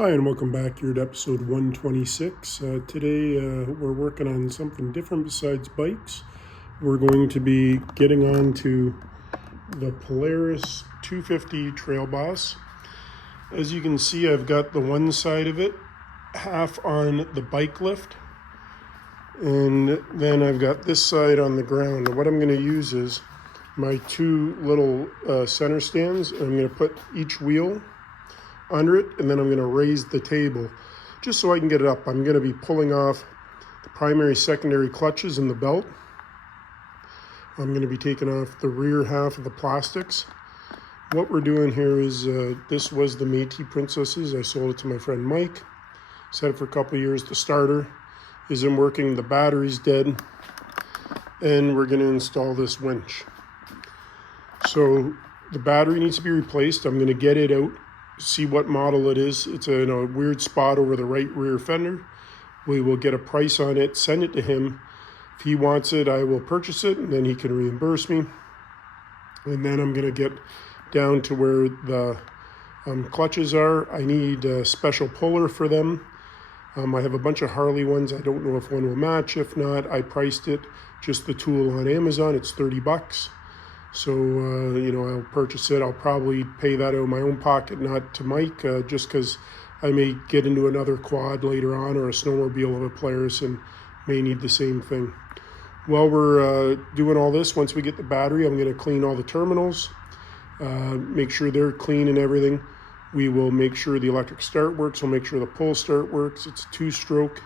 Hi, and welcome back here to episode 126. Today we're working on something different besides bikes. We're going to be getting on to the Polaris 250 Trail Boss. As you can see, I've got the one side of it half on the bike lift, and then I've got this side on the ground. And what I'm going to use is my two little center stands. I'm going to put each wheel under it, and then I'm going to raise the table just so I can get it up. I'm going to be pulling off the primary, secondary clutches and the belt. I'm going to be taking off the rear half of the plastics. What we're doing here is, this was the Métis Princesses. I sold it to my friend Mike. Set it for a couple of years. The starter isn't working, the battery's dead, and we're going to install this winch. So the battery needs to be replaced. I'm going to get it out, see what model it is. It's in a weird spot over the right rear fender. We will get a price on it, send it to him. If he wants it, I will purchase it, and then he can reimburse me. And then I'm going to get down to where the clutches are. I need a special puller for them. I have a bunch of Harley ones. I don't know if one will match. If not, I priced it, just the tool, on Amazon. It's $30. So, I'll purchase it. I'll probably pay that out of my own pocket, not to Mike, just because I may get into another quad later on, or a snowmobile of a Polaris, and may need the same thing. While we're doing all this, once we get the battery, I'm going to clean all the terminals, make sure they're clean and everything. We will make sure the electric start works. We'll make sure the pull start works. It's a 2-stroke.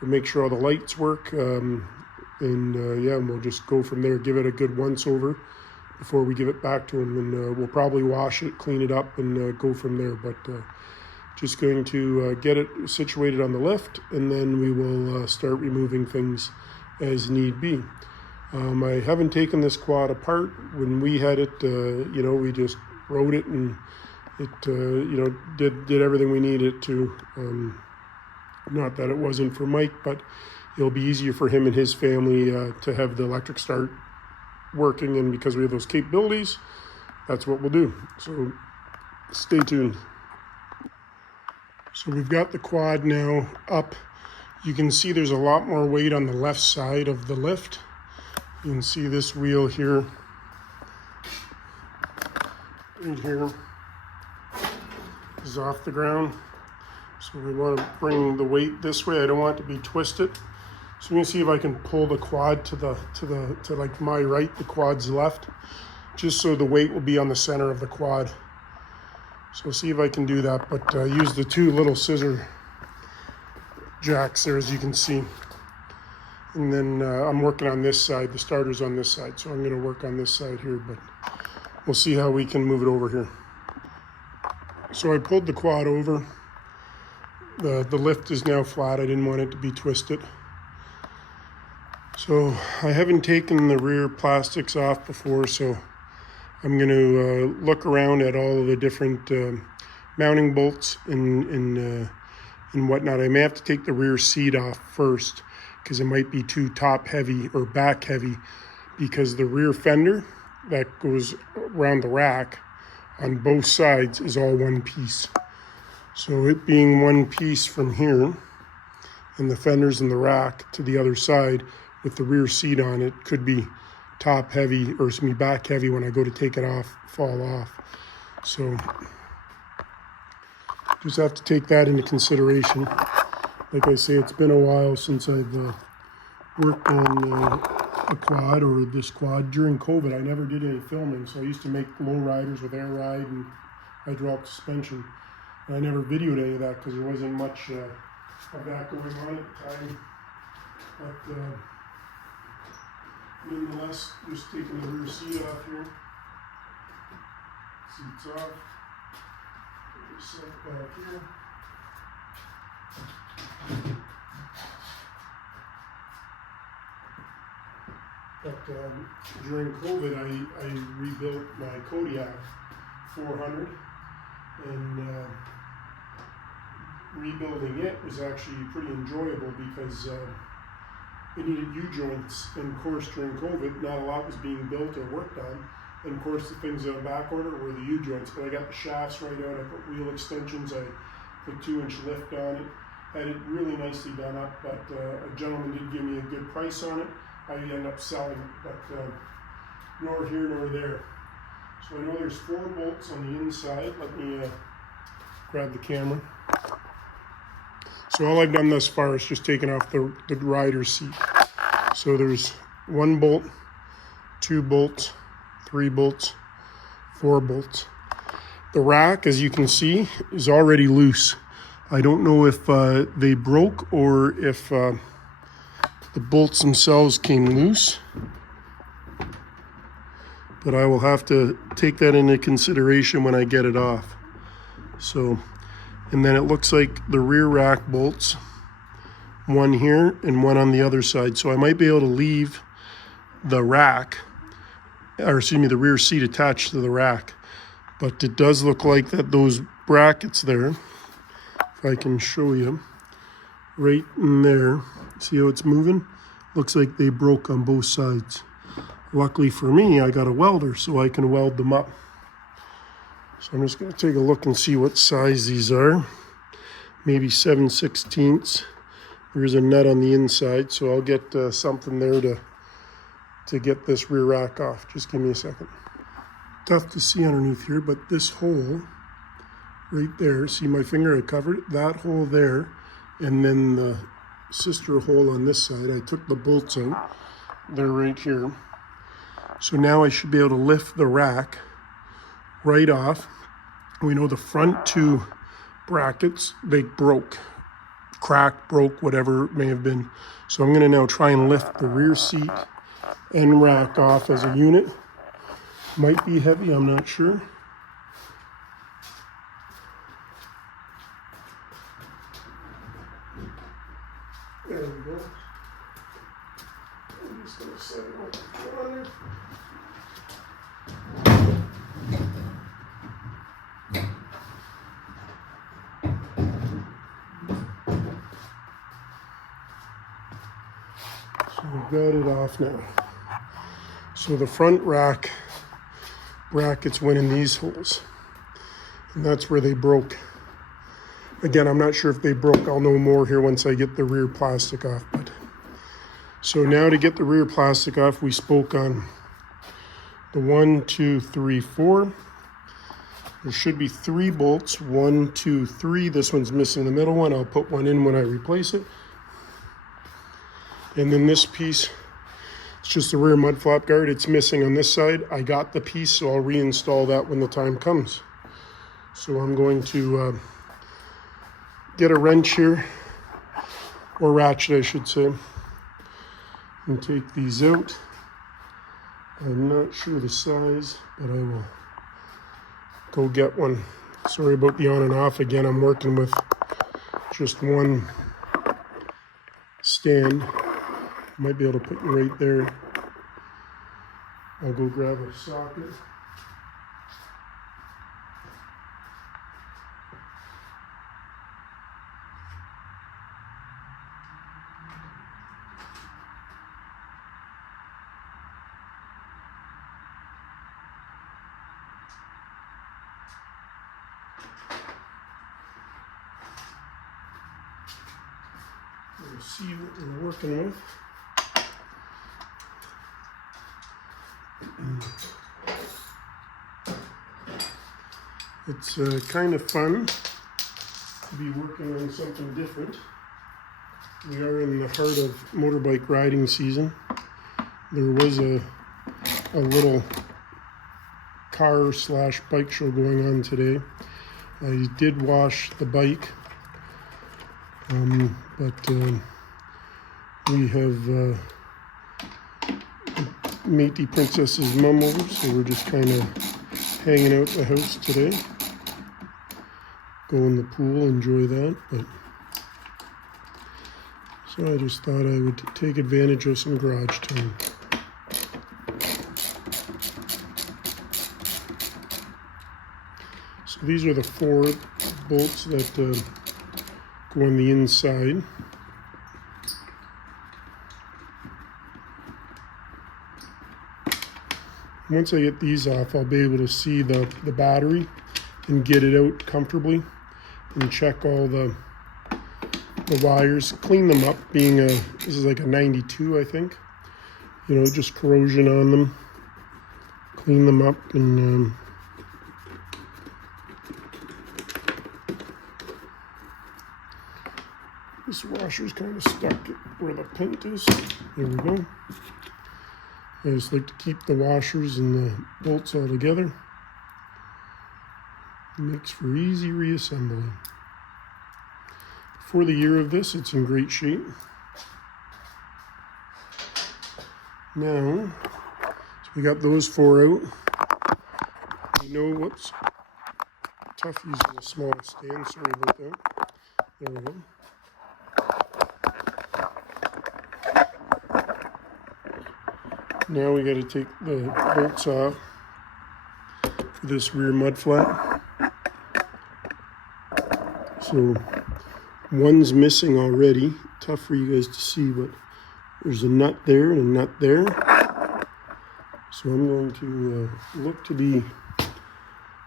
We'll make sure all the lights work, and we'll just go from there. Give it a good once over before we give it back to him, and we'll probably wash it, clean it up, and go from there. But just going to get it situated on the lift, and then we will start removing things as need be. I haven't taken this quad apart. When we had it, we just rode it, and it did everything we needed to. Not that it wasn't for Mike, but it'll be easier for him and his family to have the electric start working, and because we have those capabilities, that's what we'll do. So stay tuned. So we've got the quad now up. You can see there's a lot more weight on the left side of the lift. You can see this wheel here, right here, is off the ground. So we want to bring the weight this way. I don't want it to be twisted. So I'm going to see if I can pull the quad to like my right, the quad's left, just so the weight will be on the center of the quad. So we'll see if I can do that, but use the two little scissor jacks there, as you can see. And then I'm working on this side. The starter's on this side, so I'm going to work on this side here, but we'll see how we can move it over here. So I pulled the quad over. The lift is now flat. I didn't want it to be twisted. So I haven't taken the rear plastics off before, so I'm going to look around at all of the different mounting bolts and whatnot. I may have to take the rear seat off first, because it might be too top heavy or back heavy, because the rear fender that goes around the rack on both sides is all one piece. So it being one piece from here, and the fenders and the rack to the other side with the rear seat on it, could be top heavy, or it's going to be back heavy when I go to take it off, fall off. So just have to take that into consideration. Like I say, it's been a while since I've worked on a quad, or this quad. During COVID, I never did any filming, so I used to make low riders with air ride and hydraulic suspension. And I never videoed any of that because there wasn't much of that going on at the time. But nonetheless, just taking the rear seat off here. Seat's off. Put the set back here. But during COVID, I rebuilt my Kodiak 400, and rebuilding it was actually pretty enjoyable, because it needed U-joints, and of course during COVID not a lot was being built or worked on, and of course the things on back order were the U-joints. But I got the shafts right out, I put wheel extensions, I put 2-inch lift on it. Had it really nicely done up, but a gentleman did give me a good price on it. I ended up selling it, but nor here nor there. So I know there's 4 bolts on the inside. Let me grab the camera. So all I've done thus far is just taken off the rider's seat. So there's 1 bolt, 2 bolts, 3 bolts, 4 bolts. The rack, as you can see, is already loose. I don't know if they broke or if the bolts themselves came loose, but I will have to take that into consideration when I get it off. So, and then it looks like the rear rack bolts, 1 here and 1 on the other side. So I might be able to leave the rack, or excuse me, the rear seat attached to the rack. But it does look like that those brackets there, if I can show you, right in there, see how it's moving? Looks like they broke on both sides. Luckily for me, I got a welder, so I can weld them up. So I'm just going to take a look and see what size these are. Maybe 7/16. There's a nut on the inside, so I'll get something there to get this rear rack off. Just give me a second. Tough to see underneath here, but this hole right there, see my finger, I covered it, that hole there, and then the sister hole on this side, I took the bolts out. They're right here. So now I should be able to lift the rack right off. We know the front 2 brackets, they broke, cracked, broke, whatever it may have been. So I'm going to now try and lift the rear seat and rack off as a unit. Might be heavy, I'm not sure. There we go. I'm just going to set it on there. So we've got it off now. So the front rack brackets went in these holes, and that's where they broke. Again, I'm not sure if they broke. I'll know more here once I get the rear plastic off. But so now to get the rear plastic off, we spoke on the 1, 2, 3, 4. There should be 3 bolts, 1, 2, 3. This one's missing the middle one. I'll put 1 in when I replace it. And then this piece, it's just the rear mud flap guard. It's missing on this side. I got the piece, so I'll reinstall that when the time comes. So I'm going to get a wrench here, or ratchet I should say, and take these out. I'm not sure the size, but I will go get one. Sorry about the on and off. Again, I'm working with just 1 stand. Might be able to put it right there. I'll go grab a socket. We'll see what we're working with. It's kind of fun to be working on something different. We are in the heart of motorbike riding season. There was a little car/bike show going on today. I did wash the bike, but we have Matey Princess's mum over, so we're just kind of hanging out the house today. Go in the pool, enjoy that. But so I just thought I would take advantage of some garage time. So these are the 4 bolts that go on the inside. Once I get these off, I'll be able to see the battery and get it out comfortably. and check all the wires, clean them up, this is like a 92, I think. You know, just corrosion on them. Clean them up and this washer's kind of stuck where the paint is. There we go. I just like to keep the washers and the bolts all together. It makes for easy reassembly. For the year of this, it's in great shape. Now, so we got those 4 out. You know what's tough using a small stand, sorry about that. There we go. Now we got to take the bolts off for this rear mud flat. So one's missing already. Tough for you guys to see, but there's a nut there and a nut there. So I'm going to look to be,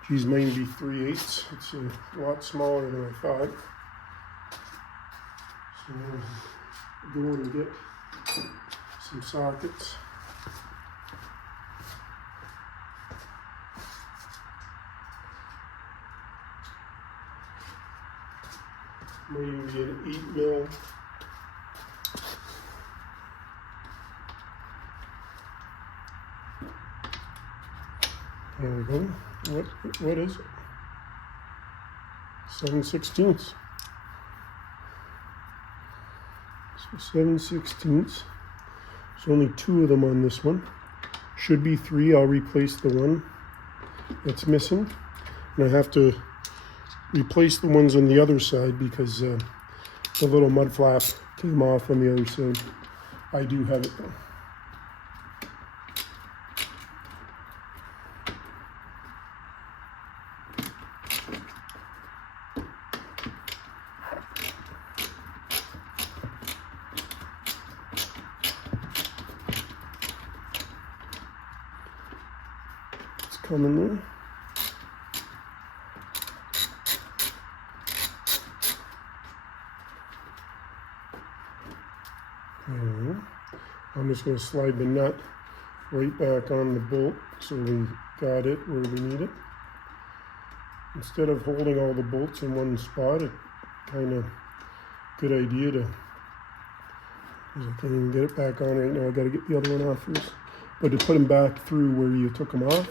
geez, might be 3/8. It's a lot smaller than I thought. So I'm going to go and get some sockets. Might even get an 8 mil. There we go. What is it? 7/16. So 7/16. There's only 2 of them on this one. Should be 3. I'll replace the one that's missing. And I have to replace the ones on the other side because the little mud flap came off on the other side. I do have it though. It's coming there. I'm just going to slide the nut right back on the bolt so we got it where we need it. Instead of holding all the bolts in one spot, it kind of good idea to, I can't even get it back on right now, I got to get the other one off first, but to put them back through where you took them off.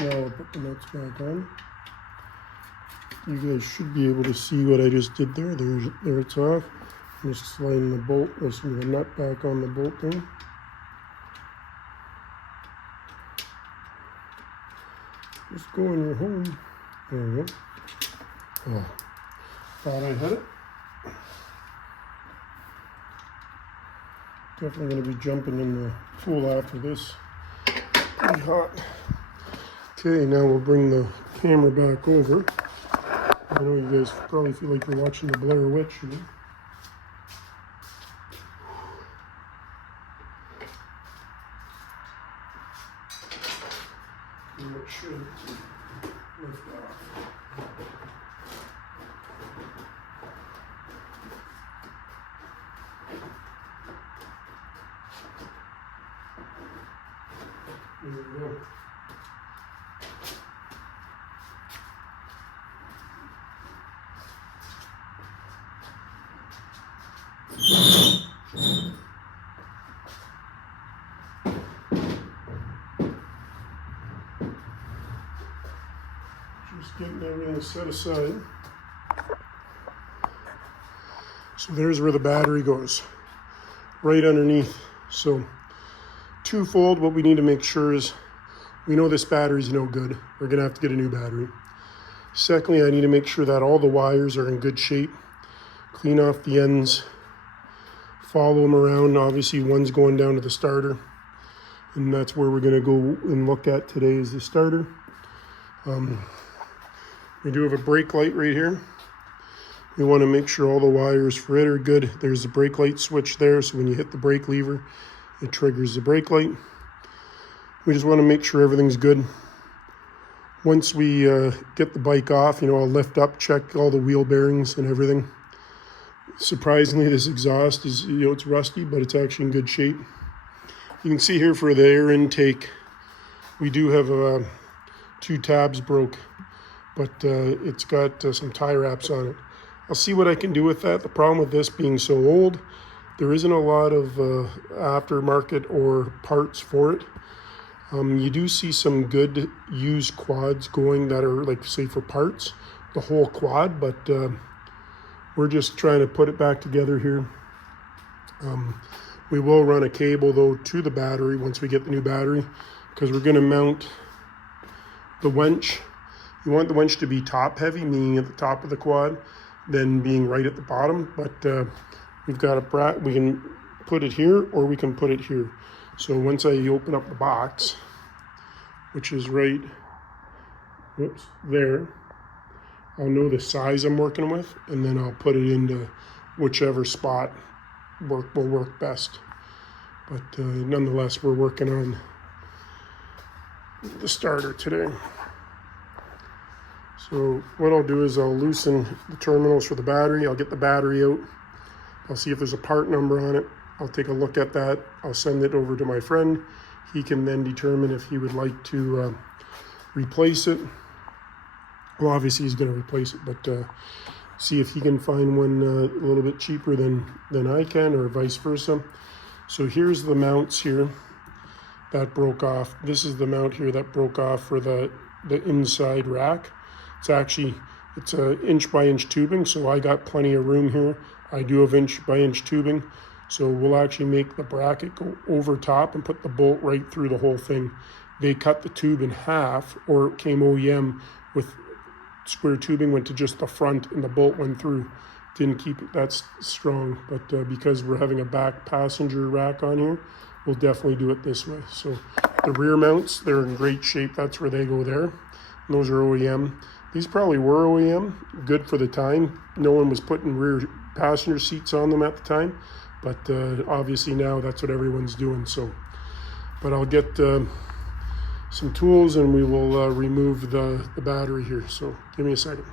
Now I'll put the nuts back on. You guys should be able to see what I just did there. There it's off. I'm just sliding the bolt, the nut back on the bolt thing. Just go in your home. There we go. Oh, thought I had it. Definitely going to be jumping in the pool after this. Pretty hot. Okay, now we'll bring the camera back over. I know you guys probably feel like you're watching the Blair Witch here. And it should lift off. There we go. Just getting everything set aside. So there's where the battery goes, right underneath. So twofold, what we need to make sure is we know this battery's no good. We're gonna have to get a new battery. Secondly, I need to make sure that all the wires are in good shape. Clean off the ends, follow them around. Obviously one's going down to the starter, and that's where we're gonna go and look at today is the starter. We do have a brake light right here. We want to make sure all the wires for it are good. There's the brake light switch there, so when you hit the brake lever, it triggers the brake light. We just want to make sure everything's good. Once we get the bike off, I'll lift up, check all the wheel bearings and everything. Surprisingly, this exhaust is, it's rusty, but it's actually in good shape. You can see here for the air intake, we do have 2 tabs broke, but it's got some tie wraps on it. I'll see what I can do with that. The problem with this being so old, there isn't a lot of aftermarket or parts for it. You do see some good used quads going that are like, say, for parts, the whole quad, but we're just trying to put it back together here. We will run a cable though to the battery once we get the new battery, because we're going to mount the winch. You want the winch to be top heavy, meaning at the top of the quad, then being right at the bottom. But we've got a bracket. We can put it here or we can put it here. So once I open up the box, which is right, there, I'll know the size I'm working with, and then I'll put it into whichever spot will work best. But nonetheless, we're working on the starter today. So what I'll do is I'll loosen the terminals for the battery. I'll get the battery out. I'll see if there's a part number on it. I'll take a look at that. I'll send it over to my friend. He can then determine if he would like to replace it. Well, obviously he's going to replace it, but see if he can find one a little bit cheaper than I can, or vice versa. So here's the mounts here that broke off. This is the mount here that broke off for the inside rack. It's a inch by inch tubing, so I got plenty of room here. I do have inch by inch tubing, so we'll actually make the bracket go over top and put the bolt right through the whole thing. They cut the tube in half, or it came OEM with square tubing, went to just the front and the bolt went through. Didn't keep it that strong, but because we're having a back passenger rack on here, we'll definitely do it this way. So the rear mounts, they're in great shape. That's where they go there. And those are OEM. These probably were OEM, good for the time. No one was putting rear passenger seats on them at the time, but obviously now that's what everyone's doing. So, but I'll get some tools and we will remove the battery here. So give me a second.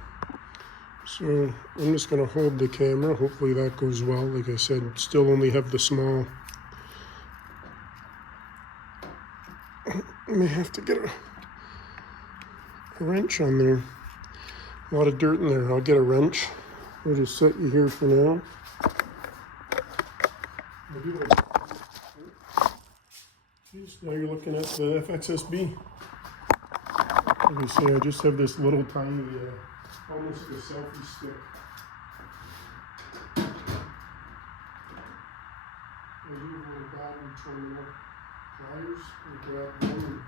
So I'm just going to hold the camera. Hopefully that goes well. Like I said, still only have the small. I may have to get a wrench on there. A lot of dirt in there. I'll get a wrench. We'll just set you here for now. Geez, now you're looking at the FXSB. Like I say, I just have this little tiny, almost like a selfie stick. I do have a battery terminal pliers. We grab one.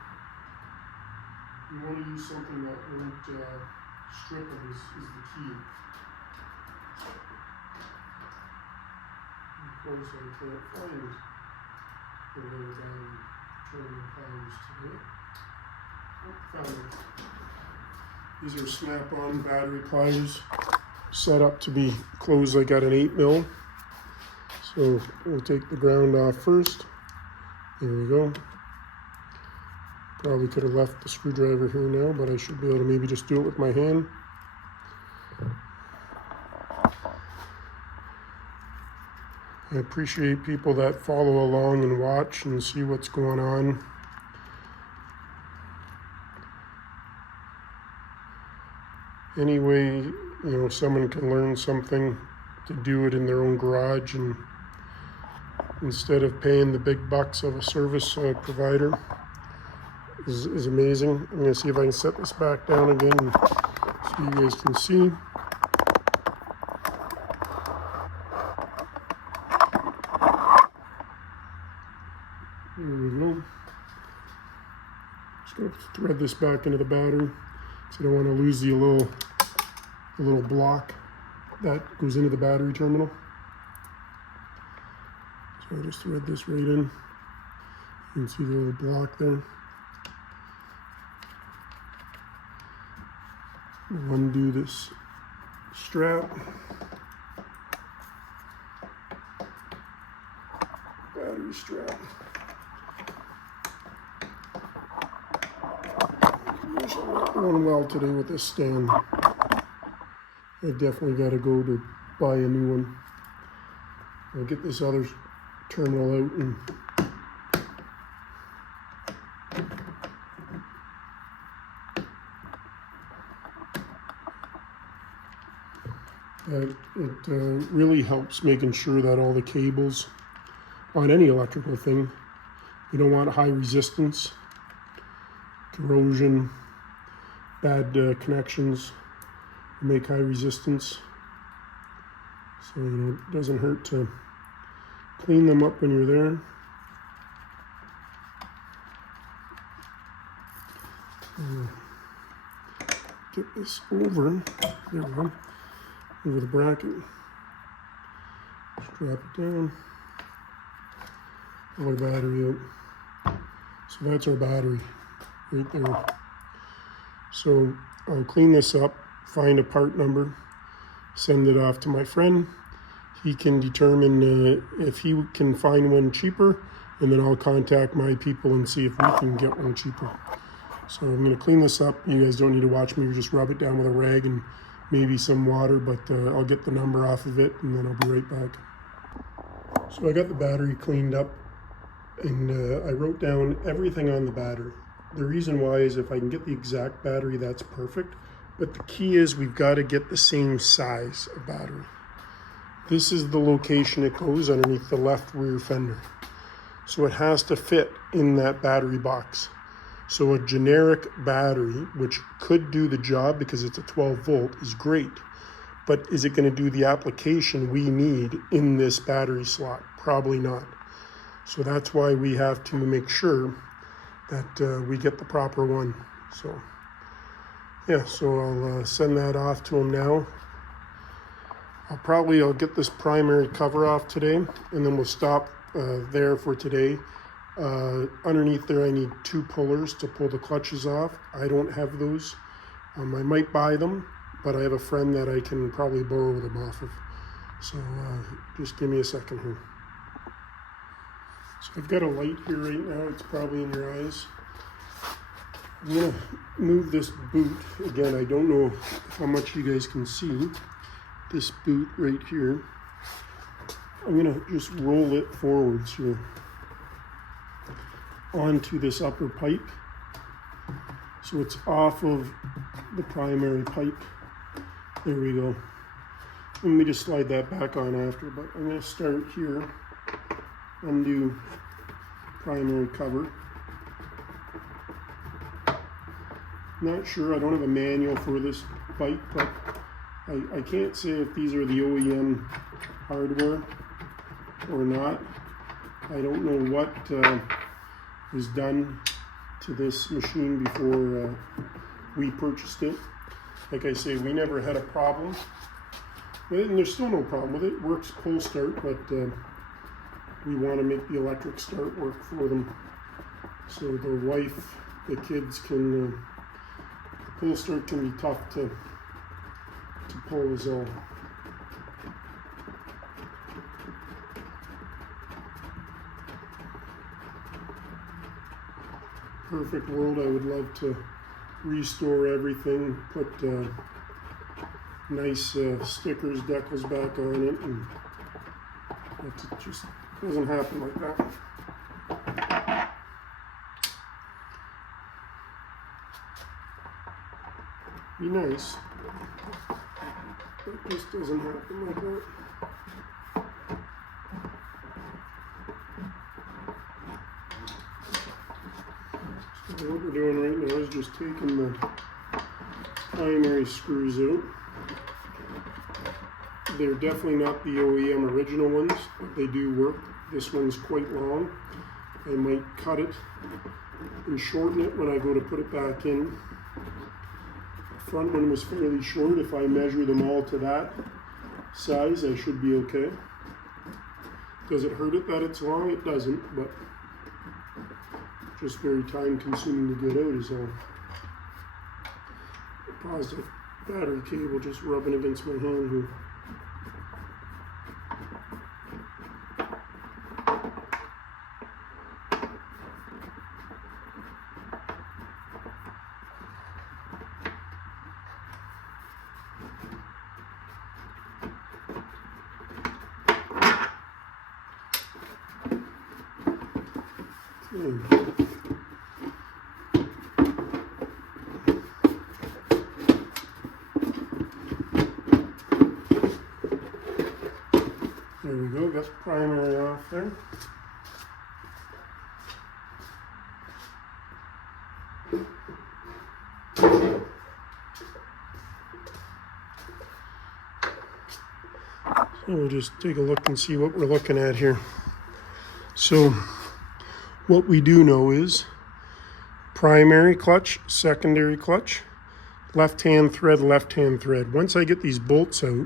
You want to use something that won't strip it is the key. Of course, I can't find the little battery terminal pliers today. Oh, found it. These are snap-on battery pliers set up to be closed like at an 8mm. So we'll take the ground off first. There we go. Probably could have left the screwdriver here now, but I should be able to maybe just do it with my hand. I appreciate people that follow along and watch and see what's going on. Anyway, someone can learn something to do it in their own garage, and instead of paying the big bucks of a service provider is amazing. I'm going to see if I can set this back down again so you guys can see. There we go. Just going to thread this back into the battery, so I don't want to lose the little block that goes into the battery terminal. So I'll just thread this right in. You can see the little block there. Undo this strap, battery strap. I'm not going well today with this stand. I definitely got to go to buy a new one. I'll get this other terminal out and it really helps making sure that all the cables on any electrical thing, you don't want high resistance, corrosion, bad connections, make high resistance. So, you know, it doesn't hurt to clean them up when you're there. Get this over, there we go, over the bracket. Just drop it down. Pull our battery out. So that's our battery right there. So I'll clean this up, find a part number, send it off to my friend. He can determine if he can find one cheaper, and then I'll contact my people and see if we can get one cheaper. So I'm going to clean this up. You guys don't need to watch me, just rub it down with a rag and maybe some water, but I'll get the number off of it and then I'll be right back. So I got the battery cleaned up and I wrote down everything on the battery. The reason why is if I can get the exact battery, that's perfect. But the key is we've got to get the same size of battery. This is the location it goes underneath the left rear fender. So it has to fit in that battery box. So a generic battery, which could do the job because it's a 12 volt, is great. But is it going to do the application we need in this battery slot? Probably not. So that's why we have to make sure that we get the proper one. So yeah, so I'll send that off to him now. I'll get this primary cover off today, and then we'll stop there for today. Underneath there I need 2 pullers to pull the clutches off. I don't have those. I might buy them, but I have a friend that I can probably borrow them off of. So just give me a second here. So I've got a light here right now. It's probably in your eyes. I'm going to move this boot. Again, I don't know how much you guys can see. This boot right here. I'm going to just roll it forwards here onto this upper pipe. So it's off of the primary pipe. There we go. Let me just slide that back on after, but I'm going to start here. Undo primary cover. Not sure, I don't have a manual for this bike, but I can't say if these are the OEM hardware or not. I don't know what was done to this machine before we purchased it. Like I say, we never had a problem with it, and there's still no problem with it. It works pull start, but we want to make the electric start work for them. So the wife, the kids can, the pull start can be tough to pull as well. Perfect world, I would love to restore everything, put nice stickers, decals back on it, and it just doesn't happen like that. Be nice, but it just doesn't happen like that. So what we're doing right now is just taking the primary screws out. They're definitely not the OEM original ones, but they do work. This one's quite long. I might cut it and shorten it when I go to put it back in. The front one was fairly short. If I measure them all to that size, I should be okay. Does it hurt it that it's long? It doesn't, but just very time consuming to get out is all. Pause to battery cable just rubbing against my hand here. There we go, got the primary off there. So we'll just take a look and see what we're looking at here. So what we do know is primary clutch, secondary clutch, left-hand thread, left-hand thread. Once I get these bolts out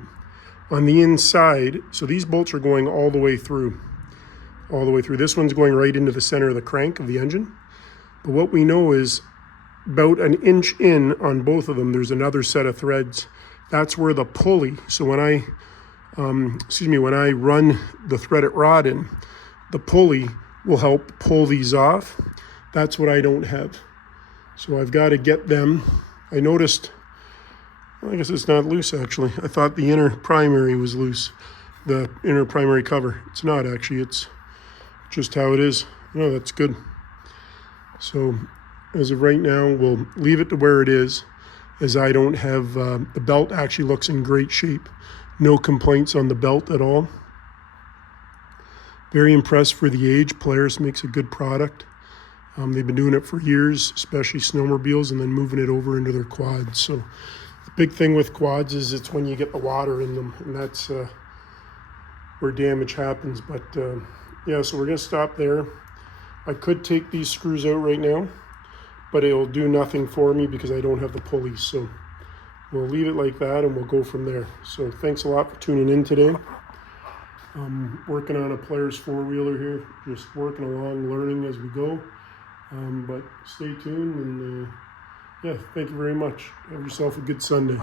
on the inside, so these bolts are going all the way through. This one's going right into the center of the crank of the engine. But what we know is about an inch in on both of them, there's another set of threads. That's where the pulley, so when I run the threaded rod in, the pulley will help pull these off. That's what I don't have. So I've got to get them. I noticed, well, I guess it's not loose actually. I thought the inner primary was loose, the inner primary cover. It's not actually, it's just how it is. No, that's good. So as of right now, we'll leave it to where it is, as I don't have, the belt actually looks in great shape. No complaints on the belt at all. Very impressed for the age. Polaris makes a good product. They've been doing it for years, especially snowmobiles, and then moving it over into their quads. So the big thing with quads is it's when you get the water in them, and that's where damage happens. But yeah, so we're gonna stop there. I could take these screws out right now, but it'll do nothing for me because I don't have the pulleys. So we'll leave it like that and we'll go from there. So thanks a lot for tuning in today. I'm working on a Polaris four-wheeler here, just working along, learning as we go. But stay tuned and yeah, thank you very much. Have yourself a good Sunday.